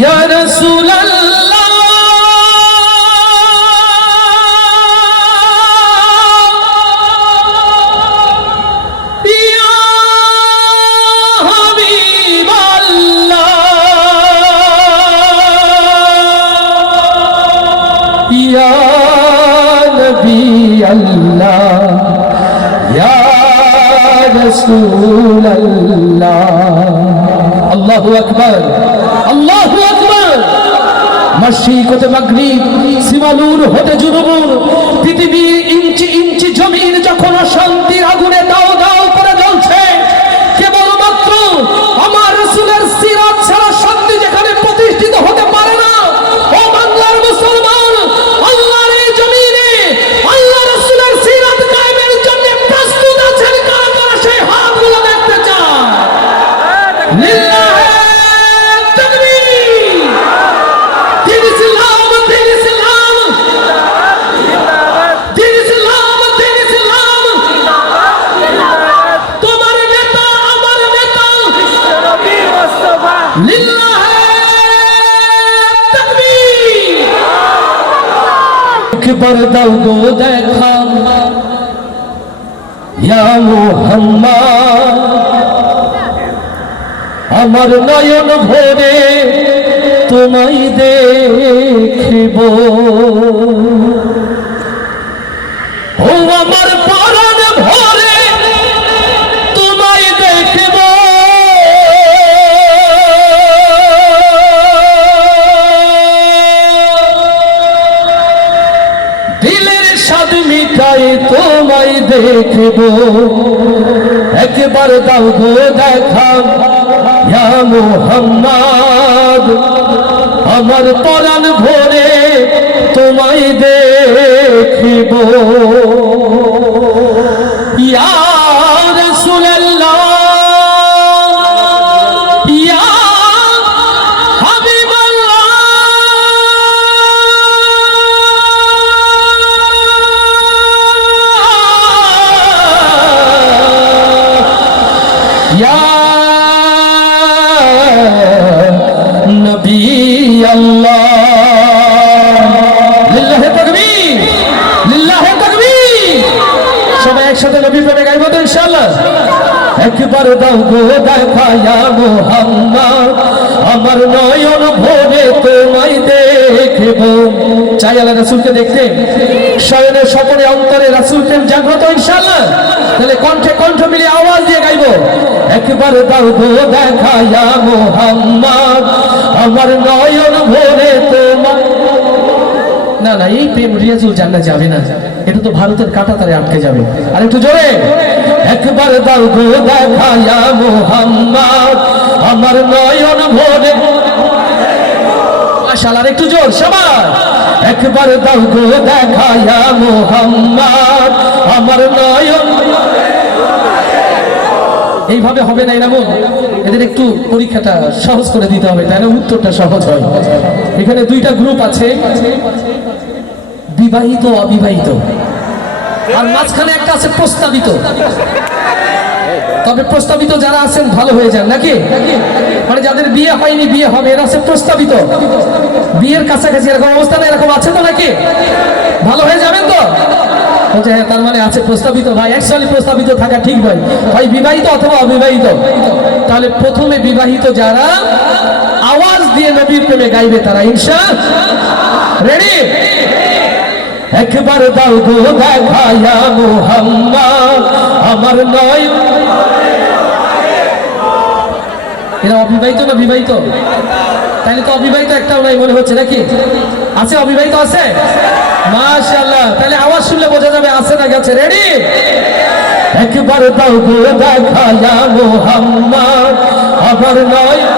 ইয়া রাসূলুল্লাহ ইয়া হাবিবাল্লাহ ইয়া নবী আল্লাহ ইয়া রাসূলুল্লাহ। আল্লাহু আকবার, আল্লাহু আকবার। মাশরিক হতে মাগরিব, সিমালুর হতে জুনুবুর, পৃথিবীর ইঞ্চি ইঞ্চি জমিন যখন অশান্তির আগুনে দাও দাও করে জ্বলছে, কেবলমাত্র আমার রাসূলের সিরাত ছাড়া শান্তি যেখানে প্রতিষ্ঠিত হতে পারে না, ও বাংলার মুসলমান, আল্লাহর এই জমিনে আল্লাহ রাসূলের সিরাত কায়েমের জন্য প্রস্তুত আছেন কারা কারা, সেই হাতগুলো দেখতে চায়। লিল্লাহি একবার দাও গো দেখা ইয়া মুহাম্মদ, আমার নয়ন ভরে তোমায় দেখিব, ও আমার পরাণ ভরে তোমায় দেখিব, দিলের স্বাদ মিটাই তোমায় দেখিব, একবার দাও গো দেখা ইয়া মুহাম্মদ, আমার পরাণ ভরে তোমায় দেখিব, ইয়া রাসূলুল্লাহ ইয়া হাবিবাল্লাহ, ইয়া নবী আল্লাহ। লিল্লাহি তাকবীর, লিল্লাহি তাকবীর। সবাই একসাথে নবী প্রেমে গাইব তো ইনশাআল্লাহ। একবার দাও গো দেখা ইয়া মুহাম্মদ, আমার নয়ন ভরে তোমায় দেখিব। চাই আল্লাহ রাসূলকে দেখতে, শয়নে স্বপনে অন্তরে রাসূল প্রেম জাগ্রত ইনশাআল্লাহ। তাহলে কণ্ঠে কণ্ঠ মিলিয়ে আওয়াজ দিয়ে গাইব, একবার দাও গো দেখা ইয়া মুহাম্মদ, আমার নয়ন ভরে তোমায়। না না, এই প্রেম রিয়াজুল জান্নাত যাবে না, এটা তো ভারতের কাঁটাতারে আটকে যাবে। আর একটু জোরে, একবার দাও গো দেখা ইয়া মুহাম্মদ, আমার নয়ন ভরে। মাশাআল্লাহ, আর একটু জোর সবাই, একবার দাও গো দেখা ইয়া মুহাম্মদ, আমার নয়ন। এইভাবে হবে না এনামুল, এদের একটু পরীক্ষাটা সহজ করে দিতে হবে, তাই না, উত্তরটা সহজ হয়। এখানে দুইটা গ্রুপ আছে, বিবাহিত অবিবাহিত, আর মাঝখানে একটা আছে প্রস্তাবিত। তবে প্রস্তাবিত যারা আছেন ভালো হয়ে যান নাকি, মানে যাদের বিয়ে হয়নি বিয়ে হবে এরা আছে প্রস্তাবিত, বিয়ের কাছাকাছি এরকম অবস্থা না, এরকম আছে তো নাকি, ভালো হয়ে যাবেন তো। হ্যাঁ, তার মানে আছে প্রস্তাবিত। ভাই অ্যাকচুয়ালি প্রস্তাবিত থাকা ঠিক ভাই, হয় বিবাহিত অথবা অবিবাহিত। তাহলে প্রথমে বিবাহিত যারা আওয়াজ দিয়ে নবীর প্রেমে গাইবে তারা ইনশাআল্লাহ। রেডি, একবার দাও গো দেখা ইয়া মুহাম্মদ, আমার নয়ন। এরা অবিবাহিত না বিবাহিত? তাহলে তো অবিবাহিত একটাও নাই মনে হচ্ছে নাকি, আছে অবিবাহিত আছে? মাশাআল্লাহ, তাহলে আওয়াজ শুনলে বোঝা যাবে আছে না গেছে। রেডি, একবার দাও গো দেখা ইয়া মুহাম্মদ, আমার নয়ন।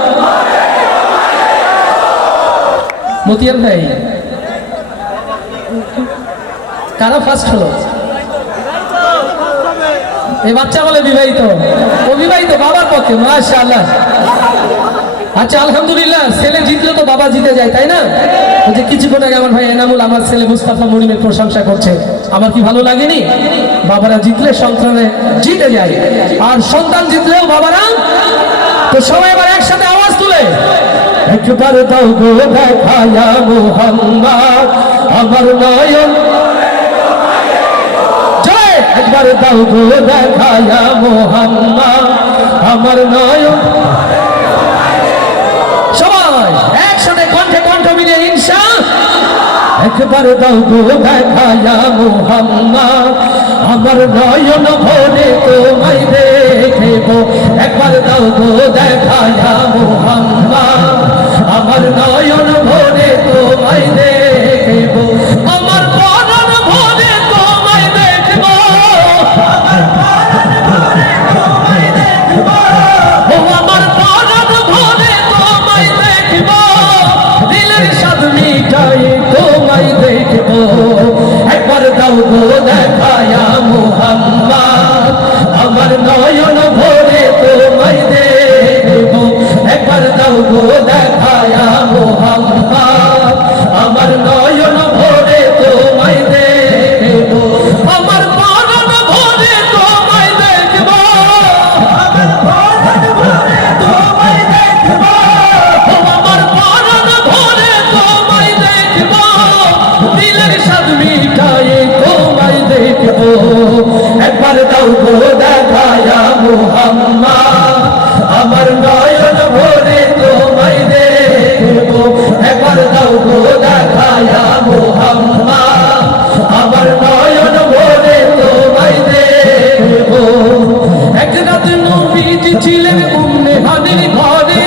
মতিয়ার ভাই কারা ফার্স্ট হলো? এই বাচ্চা বলে বিবাহিত, অবিবাহিত বাবার পক্ষে। মাশাআল্লাহ, আচ্ছা আলহামদুলিল্লাহ, ছেলে জিতলে তো বাবা জিতে যায় তাই না। ওই যে কিছুক্ষণ আগে আমার ভাই এনামুল আমার ছেলে মুস্তাফা মুনিমের প্রশংসা করছে, আমার কি ভালো লাগেনি? বাবারা জিতলে সন্তানে জিতে যায়, আর সন্তান জিতলেও বাবারা। তো সবাই এবার একসাথে আওয়াজ তুলে একবার দাও গো দেখায়া মুহাম্মদ আমার নয়ন জয় একবার দাও গো দেখায়া মুহাম্মদ আমার নয়ন সবাই একসাথে কণ্ঠে কণ্ঠ মিলিয়ে ইনশাআল্লাহ একবার দাও গো দেখায়া মুহাম্মদ আমার নয়ন ভরে তোমায় দেখিব একবার দাও গো দেখায়া মুহাম্মদ আমার নয়ন ভরে তোমায় দেখিব আমার পরাণ ভরে তোমায় দেখিব আমার পরাণ ভরে তোমায় দেখিব ও আমার পরাণ ভরে তোমায় দেখিব দিলের স্বাদ মিটাই তোমায় দেখিব একবার দাও গো দেখায়া মুহাম্মদ আমার নয়ন ভরে তোমায় দেখিব একবার দাও গো দেখায়া মুহাম্মদ আমার নয়ন ভরে তোমায় দেখিব আমার পরাণ ভরে তোমায় দেখিব আমার পরাণ ভরে তোমায় দেখিব আমার পরাণ ভরে তোমায় দেখিব দিলের স্বাদ মিটাই তোমায় দেখিব একবার দাও গো দেখায়া মুহাম্মদ আমার নয়ন ভরে তোমায় দেখিব একবার দাও গো দেখায়া মুহাম্মদ আমার নয়ন ভরে তোমায় দেখিব এক রাত নবীজি ছিলেন উম্মে হানির ঘরে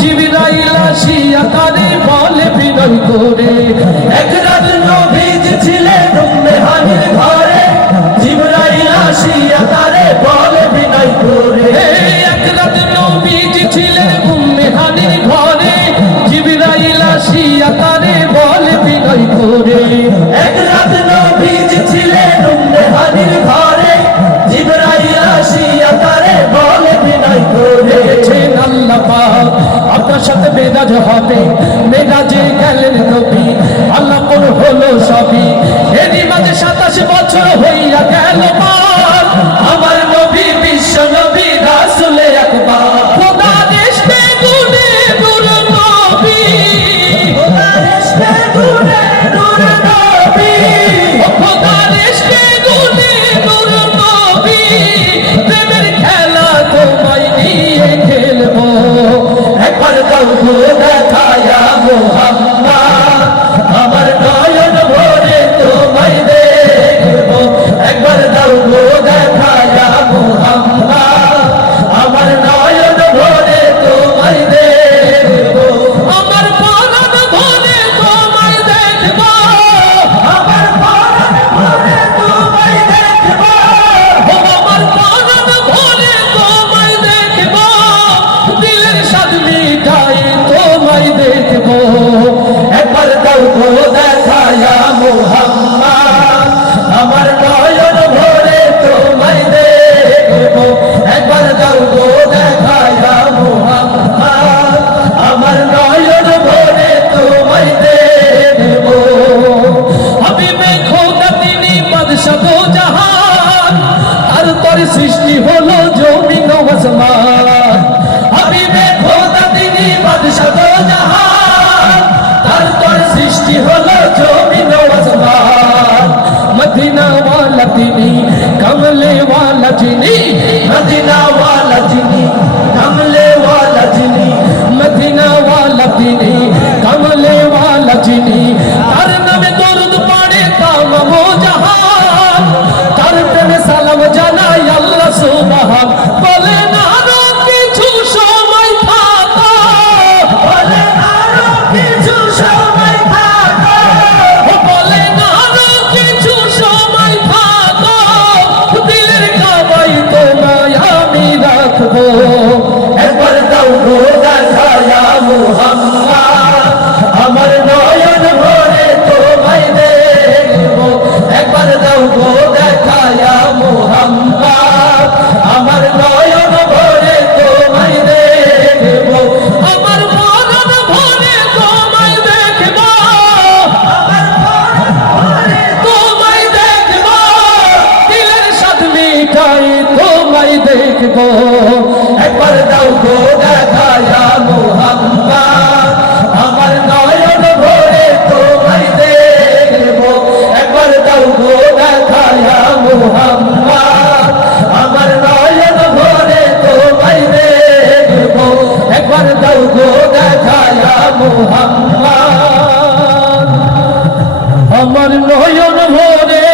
জিবরাইল আসিয়া তারে বলে বিনয় করে এক রাত নবীজি ছিলেন উম্মে হানির ঘরে জিবরাইল আসিয়া তারে বলে বিনয় করে এক রাত নবীজি ছিলেন উম্মে হানির ঘরে জিবরাইল আসিয়া তারে বলে বিনয় করে এক রাত নবীজি ছিলেন উম্মে হানির ঘরে জিবরাইল আসিয়া তারে বলে বিনয় করে আল্লাহ পাক আপনার সাথে মেরাজ হবে মেরাজে গেলেন নবী আল্লাহ কোন হলো সবই এরই মাঝে 27 বছর হইয়া গেল পার আমার নবী বিশ্ব নবী রাসূল আকবার খোদা দেশে গুনে নূর নবী খোদা দেশে গুনে নূর নবী খোদা দেশে গুনে নূর নবী প্রেমের খেলা তোমায় নিয়ে খেলবো একবার দাও গো দেখায়া মুহাম্মদ আমার নয়ন ভরে তোমায় দেখিব একবার দাও গো দেখায়া মুহাম্মদ আমার নয়ন ভরে তোমায় দেখিব আমার পরাণ ভরে তোমায় দেখিব আমার পরাণ ভরে তোমায় দেখিব আমার পরাণ ভরে তোমায় দেখিব দিলের স্বাদ মিটাই তোমায় দেখিব একবার দাও গো দেখায়া মুহাম্মদ আমার নয়ন ভরে তোমায় দেখিব একবার দাও গো দেখায়া মুহাম্মদ আমার নয়ন ভরে তোমায় দেখিব হাবিবে খোদা তিনি বাদশা দো জাহান আর তোর সৃষ্টি হলো জমিন ও আসমান হাবিবে খোদা তিনি বাদশা দো জাহান তার তোর সৃষ্টি হলো জমিন ও আসমান মদিনা ওয়ালা তিনি কমলে ওয়ালা যিনি মদিনা ওয়ালা যিনি কমলে ওয়ালা যিনি মদিনা ওয়ালা তিনি কমলে ওয়ালা যিনি তার নামে দরুদ পড়ে তামাম জাহান তার প্রেমে সালাম জানাই আল্লাহ সুবহান বলে না আরো কিছু সময় থাকো বলে না আরো কিছু সময় থাকো বলে না আরো কিছু সময় থাকো দিলের কাবাই তোমায় আমি রাখবো মুহাম্মদ আমার নয়ন ভরে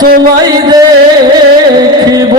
তোমায় দেখিব